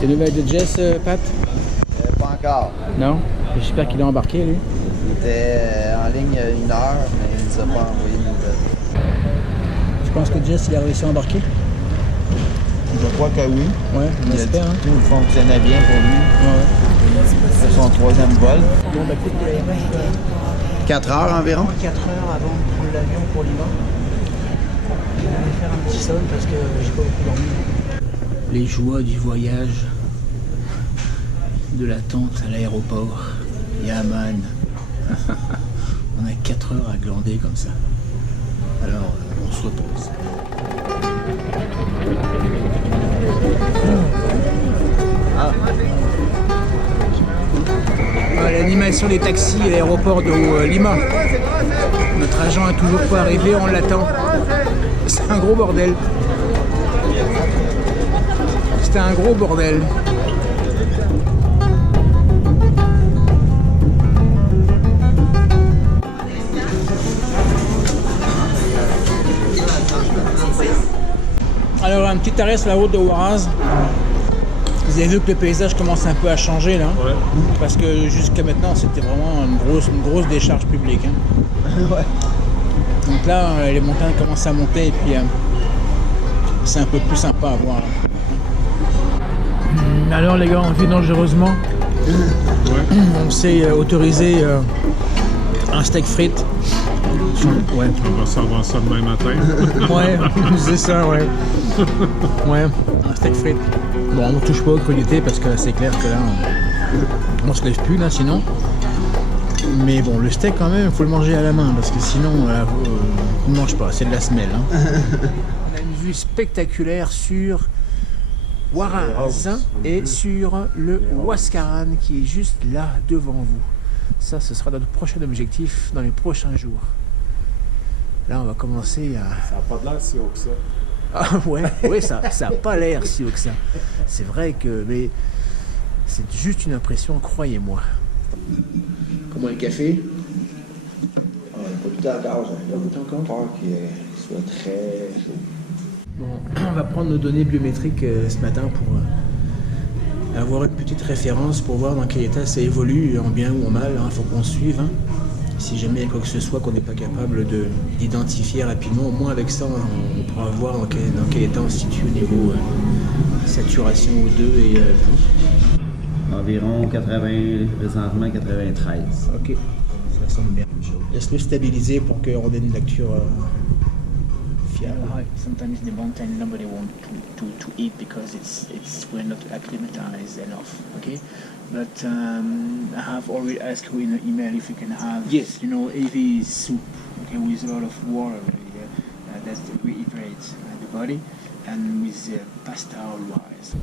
Des nouvelles de Jess, Pat? Pas encore. Non? J'espère qu'il est embarqué, lui. Il était en ligne il y a 1 heure, mais il ne nous a pas envoyé de nouvelles. Tu penses que Jess, il a réussi à embarquer? Je crois que oui. Ouais, on espère. Hein? Tout fonctionnait bien pour lui. Ouais. C'est son 3e vol. Bon, bah écoute, il reste 4 heures environ. 4 heures avant de prendre l'avion pour Lima. Je vais aller faire un petit somme parce que j'ai pas beaucoup dormi. Les joies du voyage, de l'attente à l'aéroport. Yaman. On a 4 heures à glander comme ça. Alors, on se repose. L'animation des taxis à l'aéroport de Lima. Notre agent est toujours pas arrivé, on l'attend. C'est un gros bordel. C'était un gros bordel. Alors un petit arrêt sur la route de Huaraz. Vous avez vu que le paysage commence un peu à changer là. Ouais. Parce que jusqu'à maintenant c'était vraiment une grosse décharge publique. Hein. Ouais. Donc là les montagnes commencent à monter et puis c'est un peu plus sympa à voir là. Alors les gars, on vit dangereusement. Ouais. On s'est autorisé un steak frites. Ouais. On va savoir ça demain matin. Ouais, c'est ça, ouais. Ouais, un steak frites. Bon, on ne touche pas aux crudités parce que c'est clair que là, on se lève plus là sinon. Mais bon, le steak quand même, il faut le manger à la main parce que sinon, on ne mange pas, c'est de la semelle. Hein. On a une vue spectaculaire sur Huaraz et sur le Huascaran qui est juste là devant vous. Ça, ce sera notre prochain objectif dans les prochains jours. Là, on va commencer à... Ça n'a pas de l'air si haut que ça. Ah ouais, ça n'a pas l'air si haut que ça. C'est vrai que... Mais c'est juste une impression, croyez-moi. Comment le café? On n'a pas goûté encore. J'ai peur qu'il soit très chaud. Bon, on va prendre nos données biométriques ce matin pour avoir une petite référence pour voir dans quel état ça évolue, en bien ou en mal. Il faut qu'on suive. Hein. Si jamais il y a quoi que ce soit qu'on n'est pas capable d'identifier rapidement, au moins avec ça, on pourra voir dans quel état on se situe au niveau saturation O2 et pouls. Environ 80, présentement 93. Ok, ça semble bien. Laisse-le stabiliser pour qu'on ait une lecture fiable. Sometimes in the mountain nobody wants to eat because we're not acclimatized enough. Okay. But I have already asked you in an email if you can have, yes, heavy soup, okay, with a lot of water, that rehydrates the body, and with pasta or rice.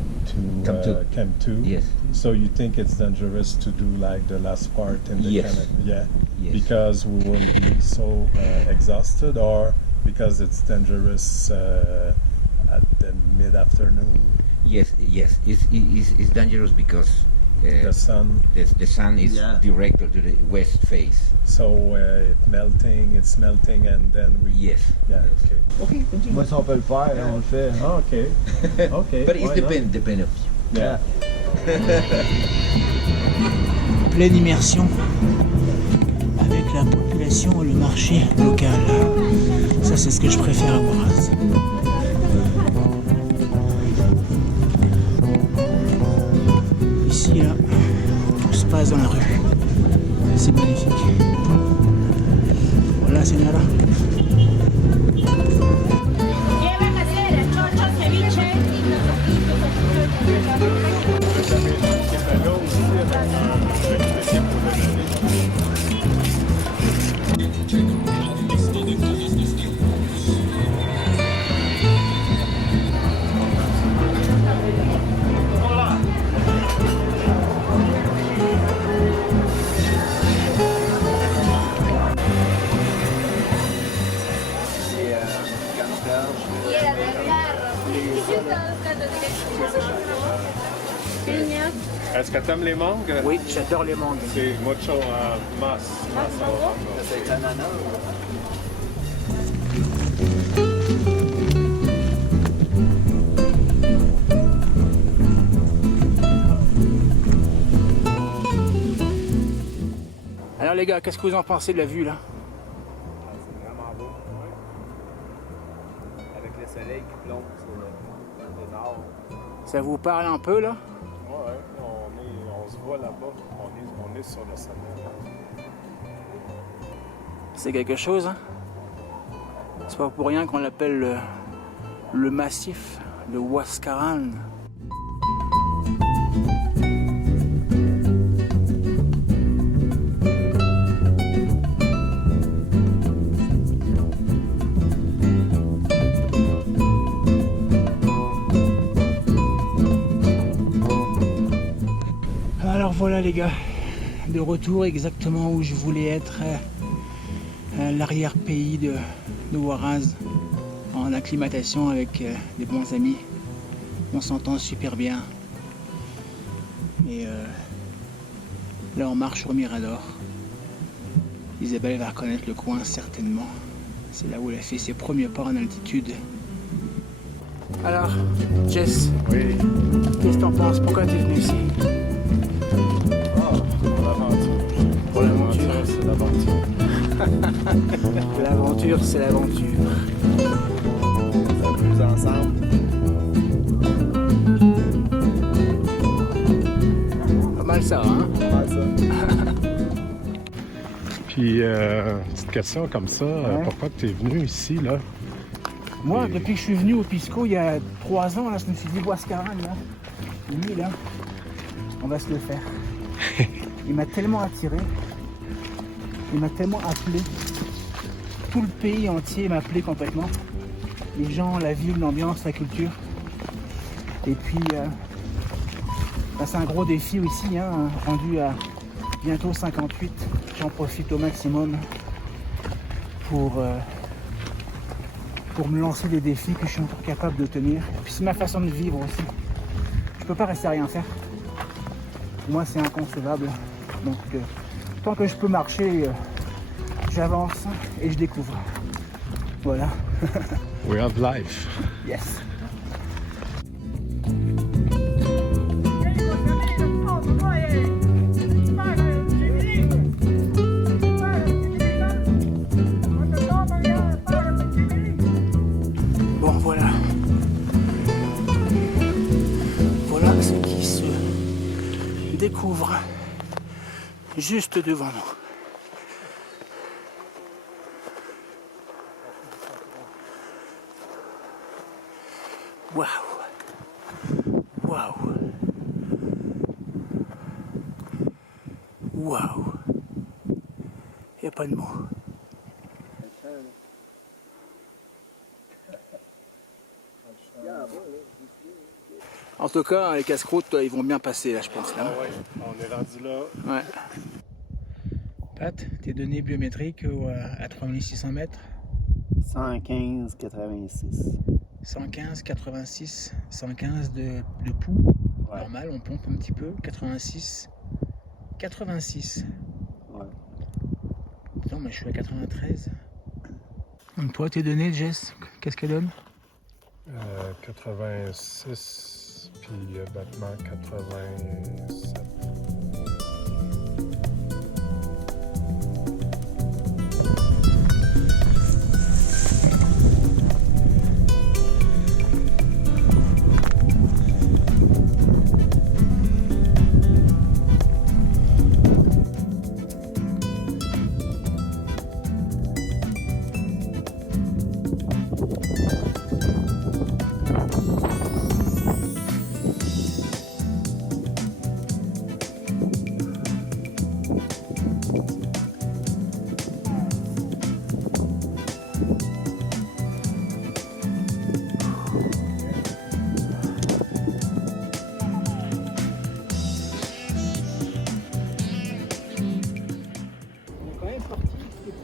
To Camp 2? Yes. So you think it's dangerous to do like the last part in the camp? Yeah. Yes. Because we will be so exhausted, or because it's dangerous at the mid-afternoon? Yes. It's dangerous because the sun is directed to the west face. So it's melting, and then we... Yes. Yeah, okay. Okay, Moi, si on peut le faire, on le fait. Oh, okay. Okay. But it depends of you. Yeah. Pleine immersion avec la population et le marché local. Ça, c'est ce que je préfère à Huaraz. Ici, là, tout se passe dans la rue. C'est magnifique. Voilà, señora. Est-ce que tu aimes les mangues? Oui, j'adore les mangues. C'est mucho más. C'est ananas. les gars, qu'est-ce que vous en pensez de la vue là? C'est vraiment beau. Avec le soleil qui plombe sur le nord. Ça vous parle un peu là? Ouais, on se voit là-bas. On est sur le sommet. C'est quelque chose, hein? C'est pas pour rien qu'on l'appelle le massif de Huascarán. Alors voilà les gars, de retour exactement où je voulais être, l'arrière-pays de Huaraz, en acclimatation avec des bons amis. On s'entend super bien. Et là on marche sur Mirador. Isabelle va reconnaître le coin certainement. C'est là où elle a fait ses premiers pas en altitude. Alors, Jess, Oui. qu'est-ce que t'en penses? Pourquoi t'es venu ici? Pour l'aventure. Pour l'aventure. C'est l'aventure. L'aventure, c'est l'aventure. On s'amuse ensemble. Pas mal ça, hein? Comment ça? Puis, petite question comme ça, pourquoi tu es venu ici, là? Moi, depuis que je suis venu au Pisco il y a 3 ans, là, je me suis dit, Huascarán, là, lui, là, on va se le faire. Il m'a tellement attiré, il m'a tellement appelé. Tout le pays entier m'a appelé complètement. Les gens, la ville, l'ambiance, la culture. Et puis, c'est un gros défi aussi, hein, rendu à bientôt 58. J'en profite au maximum pour me lancer des défis que je suis encore capable de tenir. Puis c'est ma façon de vivre aussi. Je peux pas rester à rien faire. Pour moi, c'est inconcevable. Donc, tant que je peux marcher, j'avance et je découvre. Voilà. We have life. Yes. Bon, voilà. Voilà ce qui se découvre juste devant nous. Waouh! Waouh! Waouh! Il n'y a pas de mots. En tout cas, les casse-croûtes, ils vont bien passer là, je pense. Là. Ah ouais, on est rendu là. Ouais. Pat, tes données biométriques à 3600 mètres? 115,86. 115, 86, 115 de pouls. Ouais. Normal, on pompe un petit peu. 86. 86. Ouais. Non, mais je suis à 93. Donc toi, tes données, Jess, qu'est-ce qu'elles donnent? 86, puis battement 87.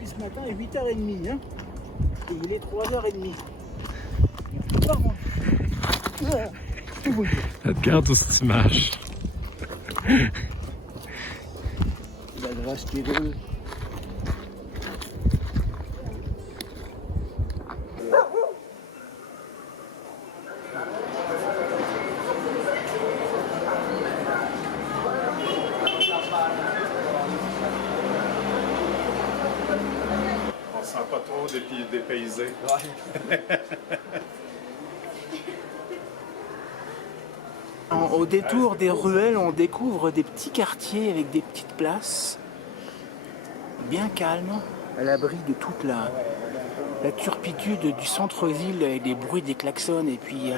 Ce matin à 8h30 hein, et il est 3h30. Regarde où cette image. La grâce qui roule. trop dépaysé. Au détour des ruelles, on découvre des petits quartiers avec des petites places bien calmes, à l'abri de toute la turpitude du centre-ville avec des bruits des klaxons et puis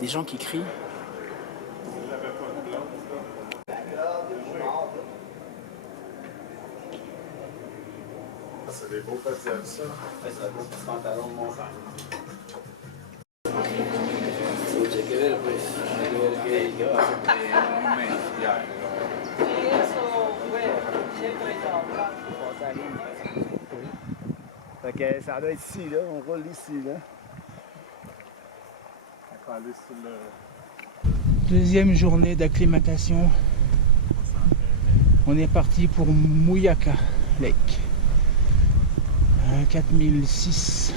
des gens qui crient. C'est des beaux petits ça. C'est un beau petit pantalon de montagne. Fait que ça doit être ici, là. On roule ici, là. On va aller sur le... Deuxième journée d'acclimatation. On est parti pour Muyaka Lake. 4006.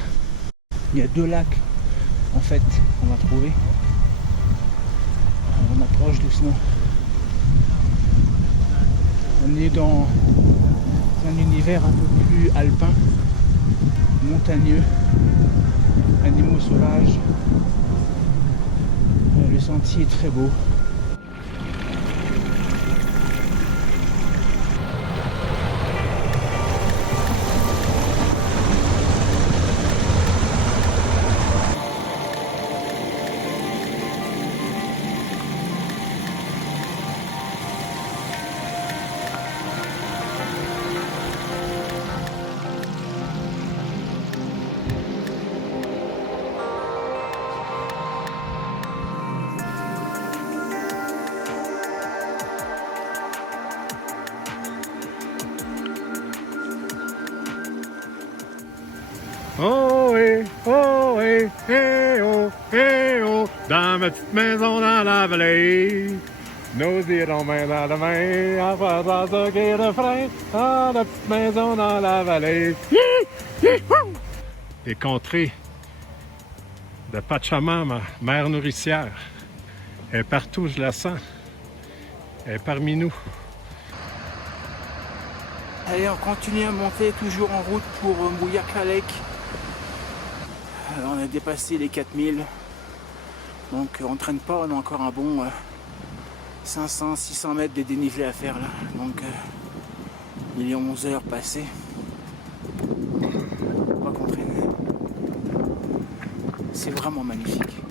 Il y a 2 lacs en fait qu'on va trouver. On approche doucement. On est dans un univers un peu plus alpin, montagneux, animaux sauvages. Le sentier est très beau. Oh dans ma petite maison dans la vallée, nos irons main dans la main, à faire ça qui est le frein, dans la petite maison dans la vallée. Les contrées de Pachamama, mère nourricière, elle est partout, je la sens, elle est parmi nous. Allez, on continue à monter, toujours en route pour Muyaka Lake. On a dépassé les 4000, donc on ne traîne pas, on a encore un bon 500-600 mètres de dénivelé à faire là, donc il est 11 heures passées, pas qu'on traîne, c'est vraiment magnifique.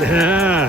Yeah.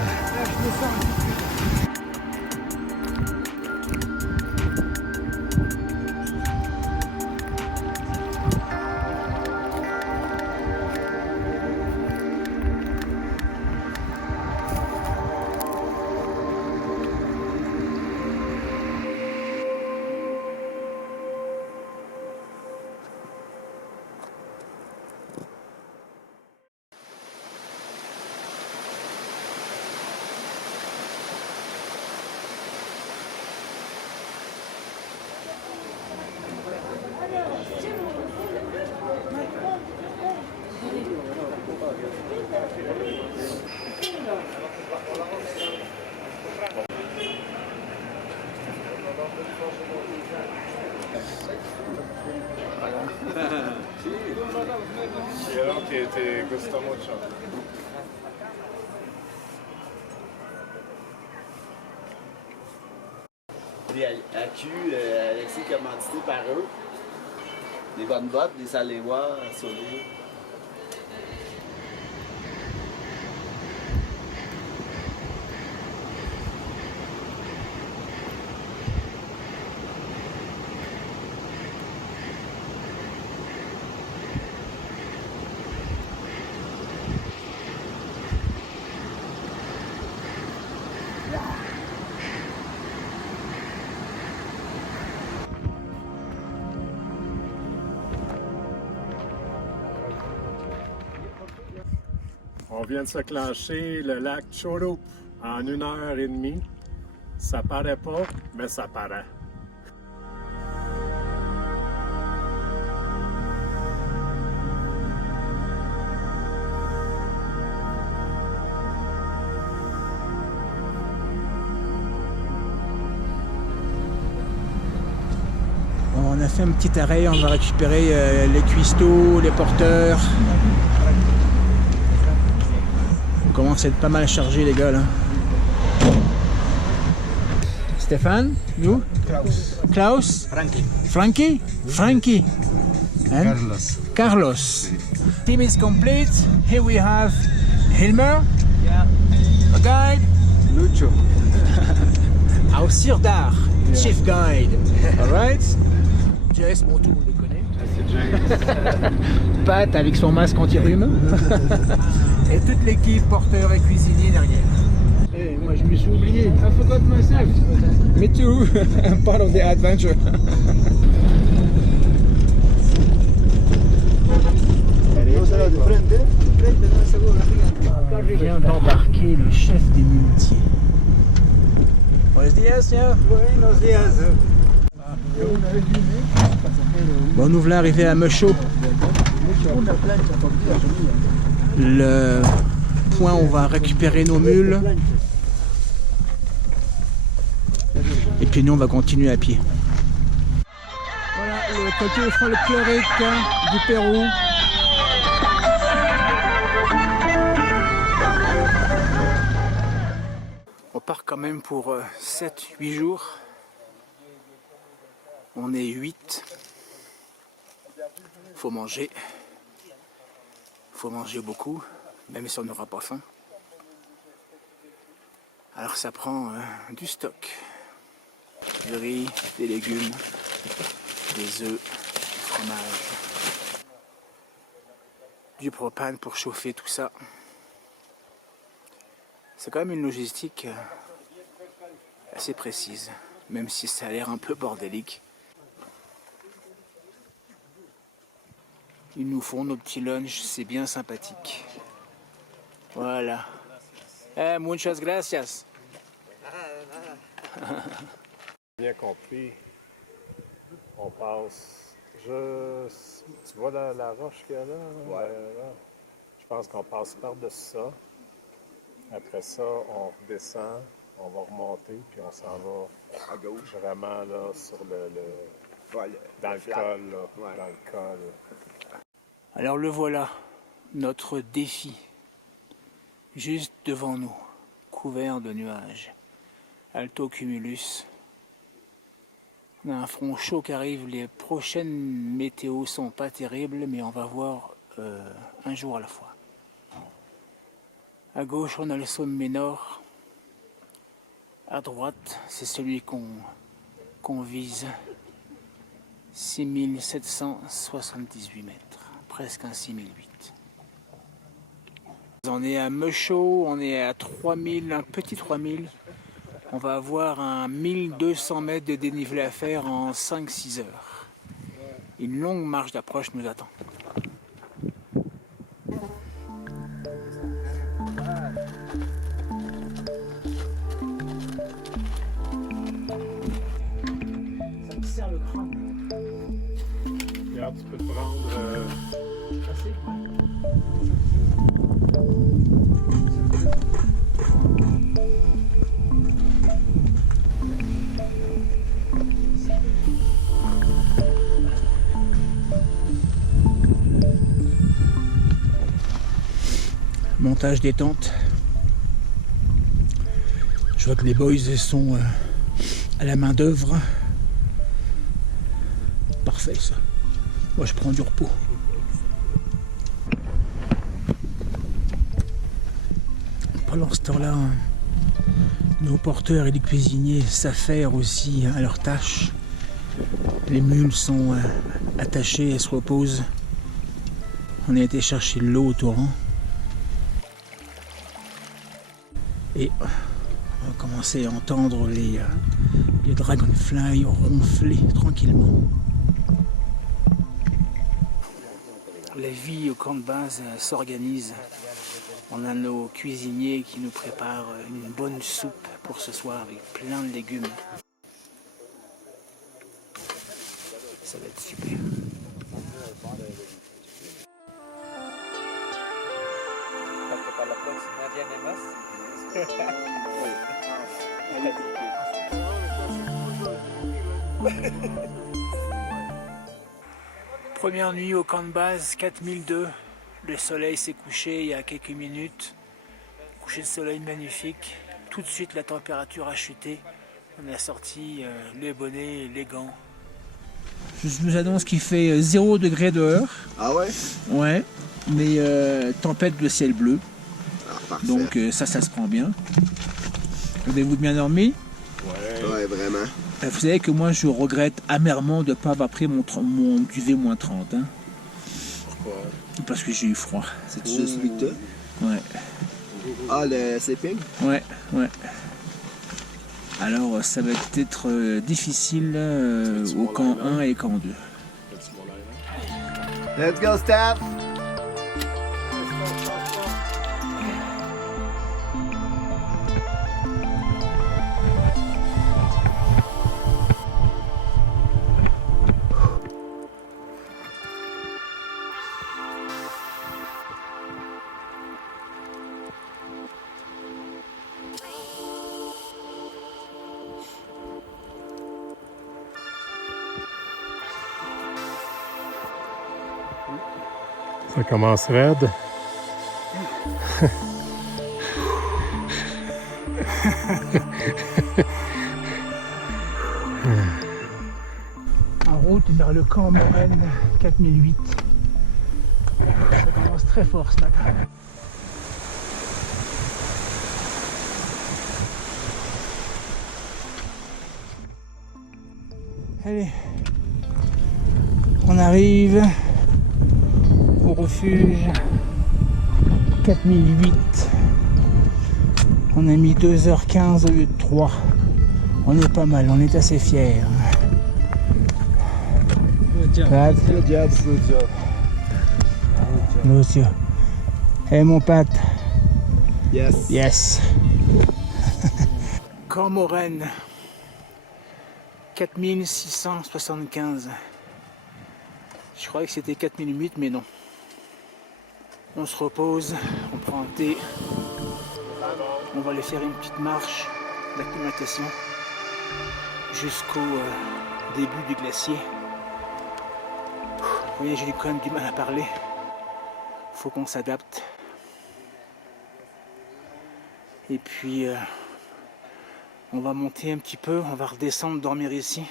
Quiero que te gustó mucho. Des AQ, Alexis commandité par eux. Des bonnes bottes, des saléois, soleil. On vient de se clencher le lac Chorup en 1h30. Ça paraît pas, mais ça paraît. On a fait un petit arrêt, on va récupérer les cuistots, les porteurs. On commence à être pas mal chargé les gars là. Stéphane, nous? Klaus? Frankie? Frankie? And? Carlos. Team is complete. Here we have Hilmer. A guide. Lucho. Our Sirdar, chief guide. Alright? Jess, bon, tout le monde le connaît. Pat avec son masque anti-rhume. Et toute l'équipe, porteur et cuisinier derrière. Hey, moi je me suis oublié. I forgot myself. Me too. I'm part of the adventure. Vient d'embarquer le chef des muletiers. Buenos dias, tiens. Buenos dias. Bon, nous voilà arrivés à Mechaud. Le point où on va récupérer nos mules. Et puis nous on va continuer à pied. Voilà le côté folklorique du Pérou. On part quand même pour 7-8 jours. On est 8. Faut manger. Faut manger beaucoup, même si on n'aura pas faim. Alors ça prend du stock. Du riz, des légumes, des œufs, du fromage, du propane pour chauffer tout ça. C'est quand même une logistique assez précise, même si ça a l'air un peu bordélique. Ils nous font nos petits lunchs, c'est bien sympathique. Voilà. Muchas gracias. Bien compris. On passe. Tu vois la roche qu'il y a là? Ouais. Là? Je pense qu'on passe par-dessus ça. Après ça, on redescend, on va remonter, puis on s'en va à gauche. Vraiment là sur Ouais, dans le flat. col. Là, Ouais. Dans le col. Alors le voilà, notre défi. Juste devant nous, couvert de nuages. Alto cumulus. On a un front chaud qui arrive, les prochaines météos sont pas terribles, mais on va voir un jour à la fois. À gauche, on a le sommet nord. À droite, c'est celui qu'on vise. 6778 mètres, presque un 6008. On est à Mechaud, on est à 3000, un petit 3000. On va avoir un 1200 mètres de dénivelé à faire en 5-6 heures. Une longue marche d'approche nous attend. Ça me serre le crâne. Regarde, tu peux te prendre. montage des tentes. Je vois que les boys sont à la main d'œuvre. Parfait ça. Moi je prends du repos. Pendant ce temps-là, nos porteurs et les cuisiniers s'affairent aussi à leurs tâches. Les mules sont attachées et se reposent. On a été chercher de l'eau au torrent. Et on va commencer à entendre les dragonflies ronfler tranquillement. La vie au camp de base s'organise. On a nos cuisiniers qui nous préparent une bonne soupe pour ce soir avec plein de légumes. Ça va être super. Première nuit au camp de base, 4002. Le soleil s'est couché il y a quelques minutes. Coucher de soleil magnifique. Tout de suite la température a chuté. On a sorti les bonnets, les gants. Je vous annonce qu'il fait 0 degré dehors. Ah ouais? Ouais, mais tempête de ciel bleu. Ah, parfait. Donc ça se prend bien. Avez-vous bien dormi? Ouais, vraiment. Vous savez que moi je regrette amèrement de ne pas avoir pris mon duvet moins 30. Hein. Pourquoi? Parce que j'ai eu froid. C'est juste lui que t'as? Ouais. Ah, le sleeping? Ouais, ouais. Alors ça va être difficile au camp 1 et camp 2. Let's go, Steph! Ça commence raide. En route vers le camp Moraine 4008. Ça commence très fort ce matin. Allez, on arrive au refuge 4008. On a mis 2h15 au lieu de 3. On est pas mal, on est assez fiers. Pat. Good job, good job. Monsieur. Hey mon Pat. Yes. Yes. Camp Moraine 4675. Je croyais que c'était 4008 mais non. On se repose, on prend un thé. On va aller faire une petite marche d'acclimatation jusqu'au début du glacier. Vous voyez, j'ai quand même du mal à parler. Faut qu'on s'adapte. Et puis on va monter un petit peu, on va redescendre, dormir ici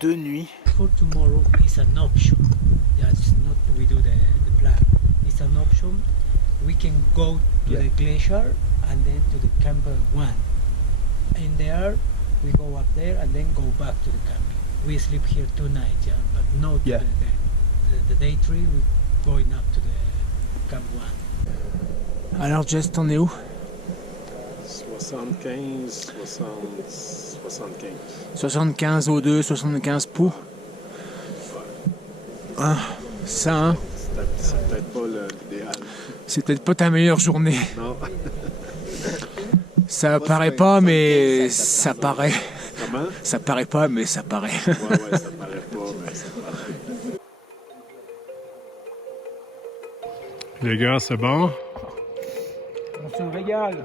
2 nuits. For tomorrow is an option. Yeah, it's not we do the plan. It's an option. We can go to the glacier and then to the camp 1. In there, we go up there and then go back to the camp. We sleep here 2 nights, yeah, but not the day 3. We going up to the camp 1. Alors Jess, t'en es où? 75, 75. 75 au 2, 75 pou. Ah, ça, hein? C'est peut-être pas l'idéal. C'est peut-être pas ta meilleure journée. Non. Ça paraît pas, mais ça paraît. Comment? Ça paraît pas, mais ça paraît. Ouais, ça paraît pas, mais ça paraît. Les gars, c'est bon? On se régale.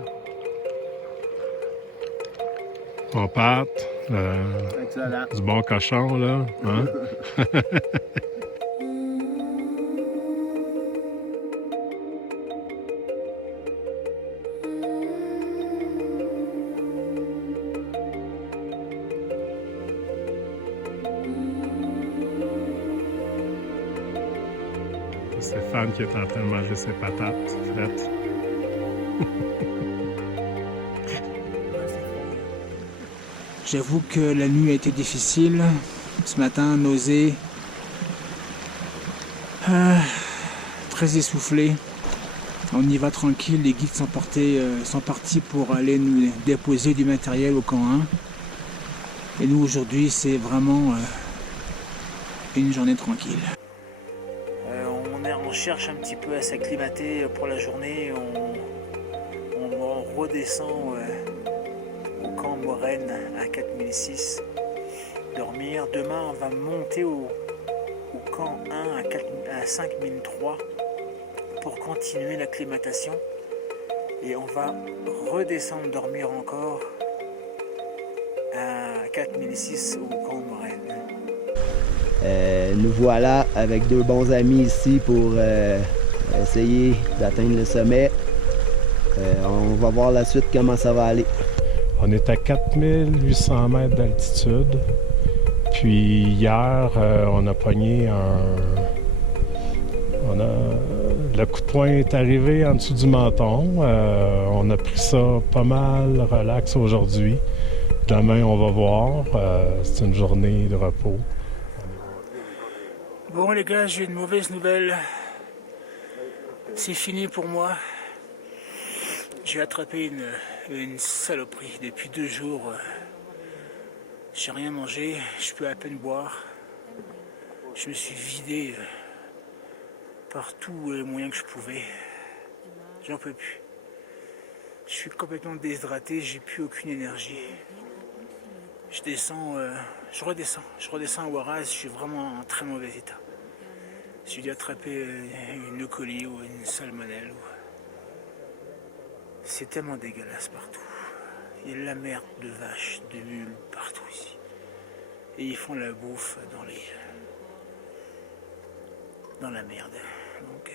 On pâte. Excellent. Du bon cochon, là. Hein? C'est Stéphane qui est en train de manger ses patates frites. J'avoue que la nuit a été difficile. Ce matin, nausée. Très essoufflé. On y va tranquille. Les guides sont partis pour aller nous déposer du matériel au camp 1. Et nous, aujourd'hui, c'est vraiment une journée tranquille. On cherche un petit peu à s'acclimater pour la journée. On redescend au camp Moraine à 4006 dormir. Demain, on va monter au camp 1 à 5003 pour continuer l'acclimatation. Et on va redescendre dormir encore à 4006 au camp Moraine. Nous voilà avec 2 bons amis ici pour essayer d'atteindre le sommet. On va voir la suite comment ça va aller. On est à 4800 mètres d'altitude. Puis hier, on a pogné le coup de poing est arrivé en dessous du menton. On a pris ça pas mal relax aujourd'hui. Demain, on va voir. C'est une journée de repos. Bon les gars, j'ai une mauvaise nouvelle. C'est fini pour moi. J'ai attrapé une saloperie. Depuis 2 jours, j'ai rien mangé, je peux à peine boire. Je me suis vidé par tous les moyens que je pouvais. J'en peux plus. Je suis complètement déshydraté, j'ai plus aucune énergie. Je redescends à Huaraz, je suis vraiment en très mauvais état. J'ai dû attraper une E. coli ou une salmonelle. C'est tellement dégueulasse partout. Il y a de la merde de vaches, de mules partout ici. Et ils font la bouffe dans la merde. Donc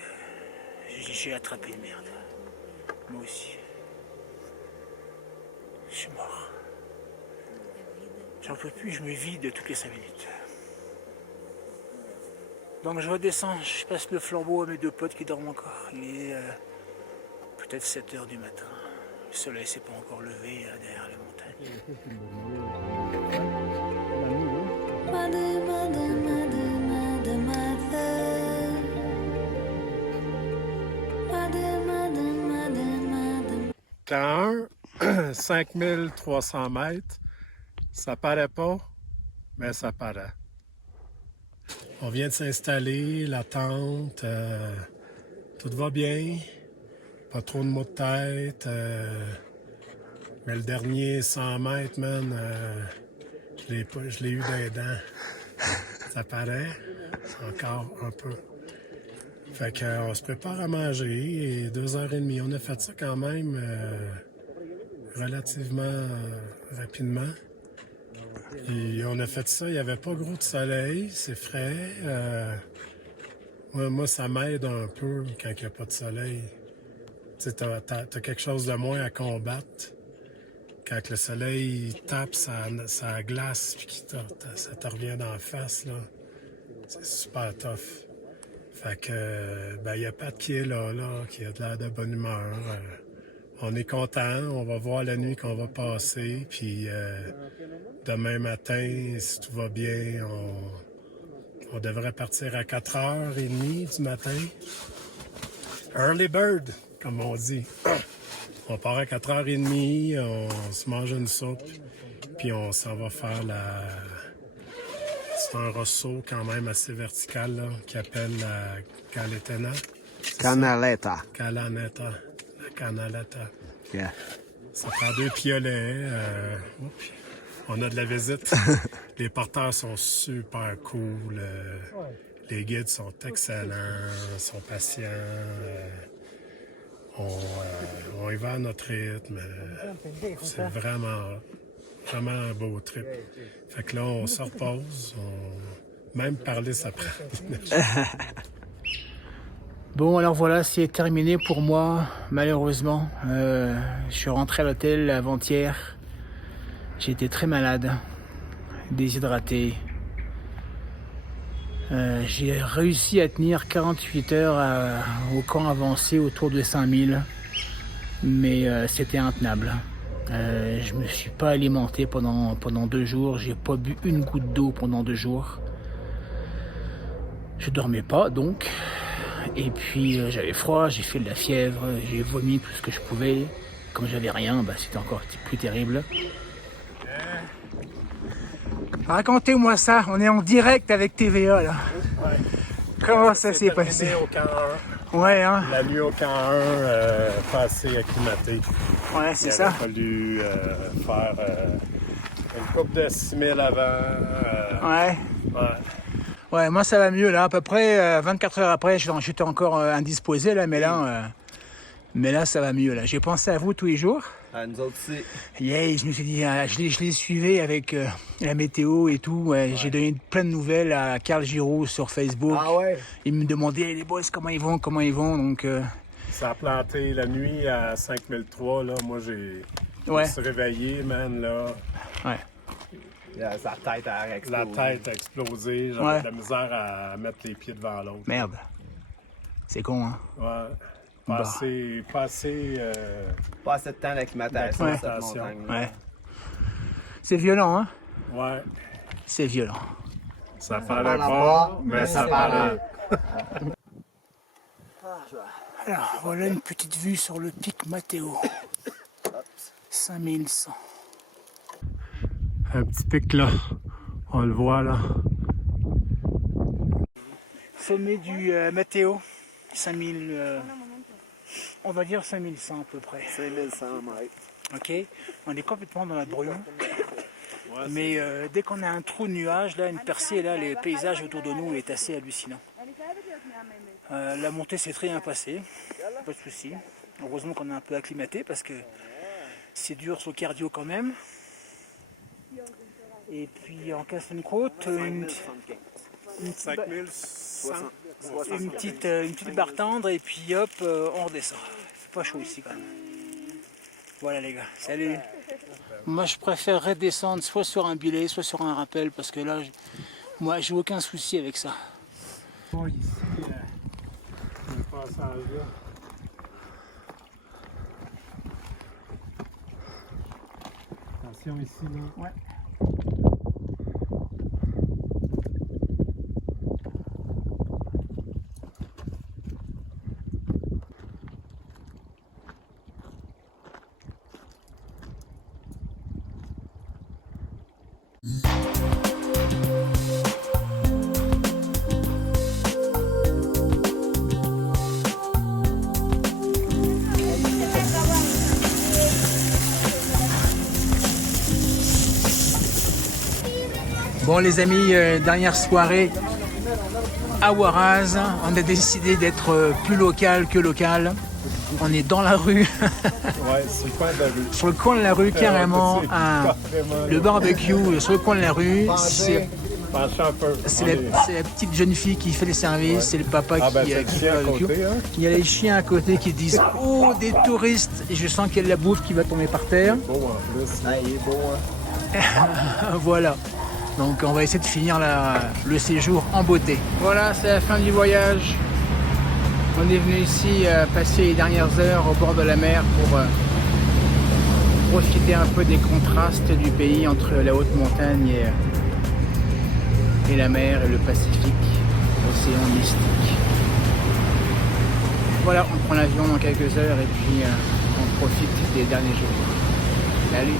j'ai attrapé une merde. Moi aussi. Je suis mort. J'en peux plus, je me vide toutes les 5 minutes. Donc je redescends, je passe le flambeau à mes 2 potes qui dorment encore. Il est peut-être 7h du matin. Le soleil s'est pas encore levé derrière les montagnes. Quand 5300 mètres, ça paraît pas, mais ça paraît. On vient de s'installer, la tente, tout va bien, pas trop de maux de tête, mais le dernier 100 mètres, man, je l'ai eu dans les dents. Ça paraît, encore un peu. Fait qu'on se prépare à manger et 2h30. On a fait ça quand même relativement rapidement. Et on a fait ça, il n'y avait pas gros de soleil, c'est frais. Moi, ça m'aide un peu quand il n'y a pas de soleil. Tu sais, t'as quelque chose de moins à combattre. Quand le soleil tape, ça glace puis ça te revient dans la face, là. C'est super tough. Fait que, il y a Pat qui est là, qui a de l'air de bonne humeur. On est content, on va voir la nuit qu'on va passer, puis demain matin, si tout va bien, on devrait partir à 4h30 du matin. Early bird, comme on dit. On part à 4h30, on se mange une soupe, puis on s'en va faire C'est un ressaut quand même assez vertical, là, qui appelle la Caletena. Canaleta. Calaneta. La Canaleta. Yeah. Ça prend 2 piolets. On a de la visite. Les porteurs sont super cool. Les guides sont excellents, sont patients. On y va à notre rythme. C'est vraiment un beau trip. Fait que là, on se repose. Même parler, ça prend. Bon, alors voilà, c'est terminé pour moi, malheureusement. Je suis rentré à l'hôtel avant-hier. J'ai été très malade, déshydraté. J'ai réussi à tenir 48 heures au camp avancé autour de 5000, mais c'était intenable. Je me suis pas alimenté pendant 2 jours, j'ai pas bu une goutte d'eau pendant 2 jours. Je dormais pas donc, et puis j'avais froid, j'ai fait de la fièvre, j'ai vomi tout ce que je pouvais. Comme j'avais rien, bah, c'était encore plus terrible. Racontez-moi ça, on est en direct avec TVA là. Ouais. Comment ça s'est passé? Au camp 1. Ouais, hein? La nuit au camp 1, pas assez acclimaté. Ouais, c'est ça. Il a fallu faire une coupe de 6000 avant. Ouais. Ouais. Ouais, moi ça va mieux là. À peu près 24 heures après, j'étais encore indisposé là, mais là ça va mieux là. J'ai pensé à vous tous les jours. À nous autres aussi. Yeah, je me suis dit, je les suivais avec la météo et tout. Ouais. J'ai donné plein de nouvelles à Carl Giroux sur Facebook. Ah ouais? Il me demandait, les boys, comment ils vont. Donc, Ça a planté la nuit à 5003. Là. Moi, je me suis réveillé, man. Là. Ouais. Sa tête a explosé. La tête a explosé. J'avais de la misère à mettre les pieds devant l'autre. Merde. C'est con, hein? Ouais. Pas assez de temps d'acclimatation, cette montagne. Ouais. C'est violent, hein? Ouais. C'est violent. Ça fallait pas, mais ça fallait. Alors, voilà une petite vue sur le pic Matteo. 5100. Un petit pic là. On le voit là. Sommet du Matteo. 5000... on va dire 5100 à peu près. 5100 mètres. Ok, on est complètement dans la brume. Mais dès qu'on a un trou de nuage, là, une percée, là, les paysages autour de nous est assez hallucinant. La montée s'est très bien passée, pas de souci. Heureusement qu'on est un peu acclimaté parce que c'est dur sur le cardio quand même. Et puis en Castelnau-Côte, une petite barre tendre et puis hop, on redescend. Il fait pas chaud ici quand même. Voilà les gars, salut. Moi je préférerais descendre soit sur un billet, soit sur un rappel parce que là, moi j'ai aucun souci avec ça. Bon, ici, le passage là. Attention ici là. Ouais. Bon les amis, dernière soirée à Huaraz. On a décidé d'être plus local que local. On est dans la rue. Ouais, sur le coin de la rue. Sur le coin de la rue, carrément. Le barbecue sur le coin de la rue. C'est la petite jeune fille qui fait les services, c'est le papa qui fait le barbecue. Il y a les chiens à côté qui disent « Oh, des touristes !» Et je sens qu'il y a de la bouffe qui va tomber par terre. Beau en plus. Il est beau, hein? Voilà. Donc on va essayer de finir le séjour en beauté. Voilà, c'est la fin du voyage. On est venu ici passer les dernières heures au bord de la mer pour profiter un peu des contrastes du pays entre la haute montagne et la mer et le Pacifique, l'océan mystique. Voilà, on prend l'avion dans quelques heures et puis on profite des derniers jours. Salut!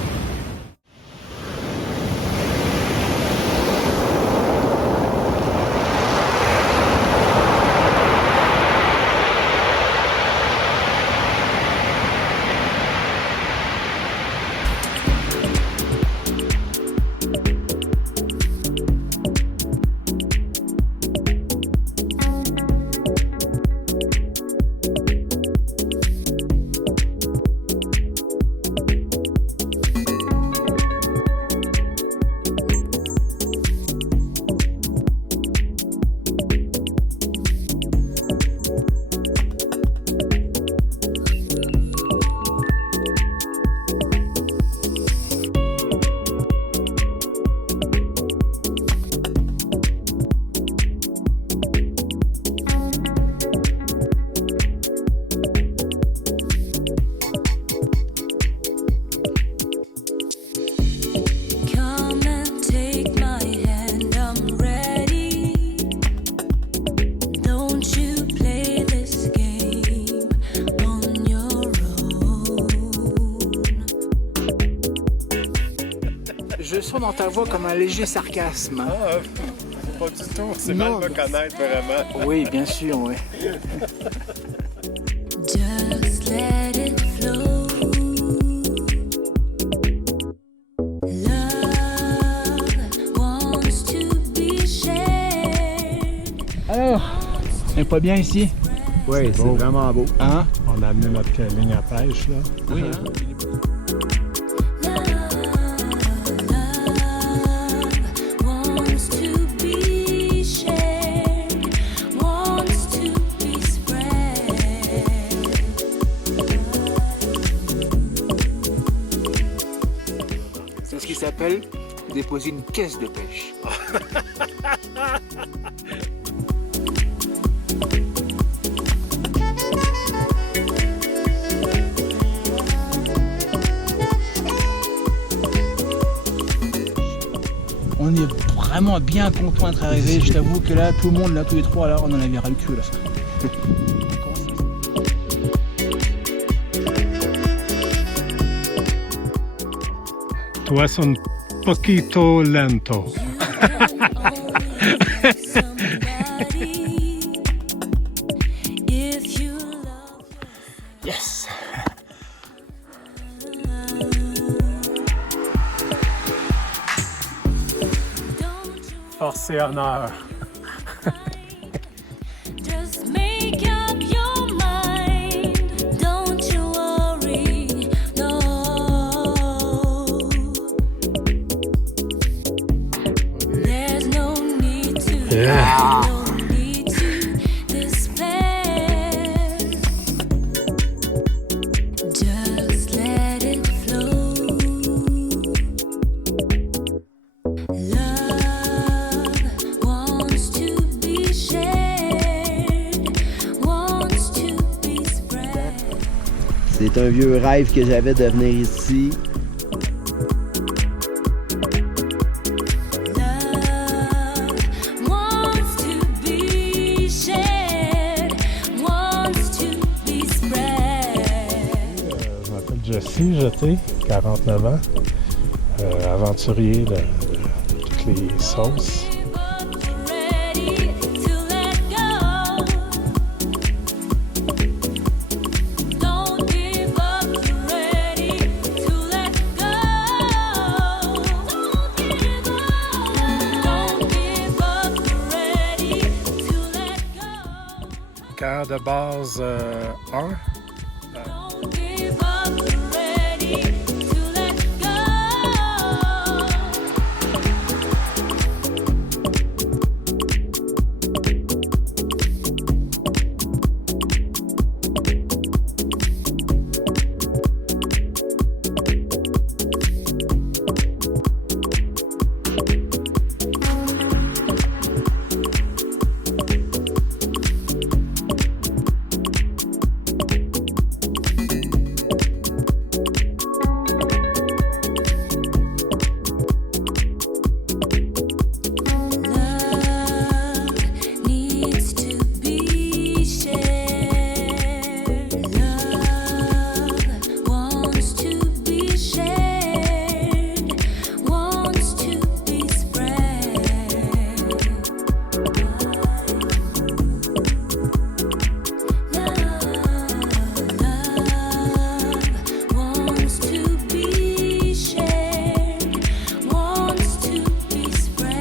sens dans ta voix comme un léger sarcasme. Ah, pas du tout. C'est Non, mal me connaître vraiment. Oui, bien sûr, oui. Just let it flow. Love wants to be shared. Alors, on est pas bien ici? Oui, c'est vraiment beau. Hein? On a amené notre ligne à pêche, là. Oui, hein? C'est ce qui s'appelle déposer une caisse de pêche. On est vraiment bien content d'être arrivé. Je t'avoue que là, tout le monde, là, tous les trois, là, on en avait ras le cul à la fin. Toi, son poquito lento. Yes! Force et honneur. Just make up your mind. Don't you worry, no. There's no need to. Yeah. No need to despair. Just let it flow. Love wants to be shared, wants to be spread. C'est un vieux rêve que j'avais de venir ici. Love wants to be shared, wants to be spread. Je m'appelle Jesse Jeté, 49 ans. Aventurier de toutes les sauces. Ready to let go. Don't give up, ready to let go. Don't give up, ready to let go. Cœur de base 1. Don't give up, ready to let go. Love needs to be shared. Love wants to be shared, wants to be spread. Love wants to be shared, wants to be spread.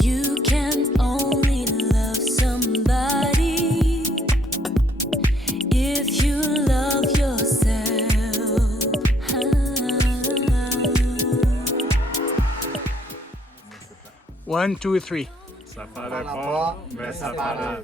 You can only love somebody if you love yourself. 1, 2, 3. Ça paraît pas, mais ça paraît.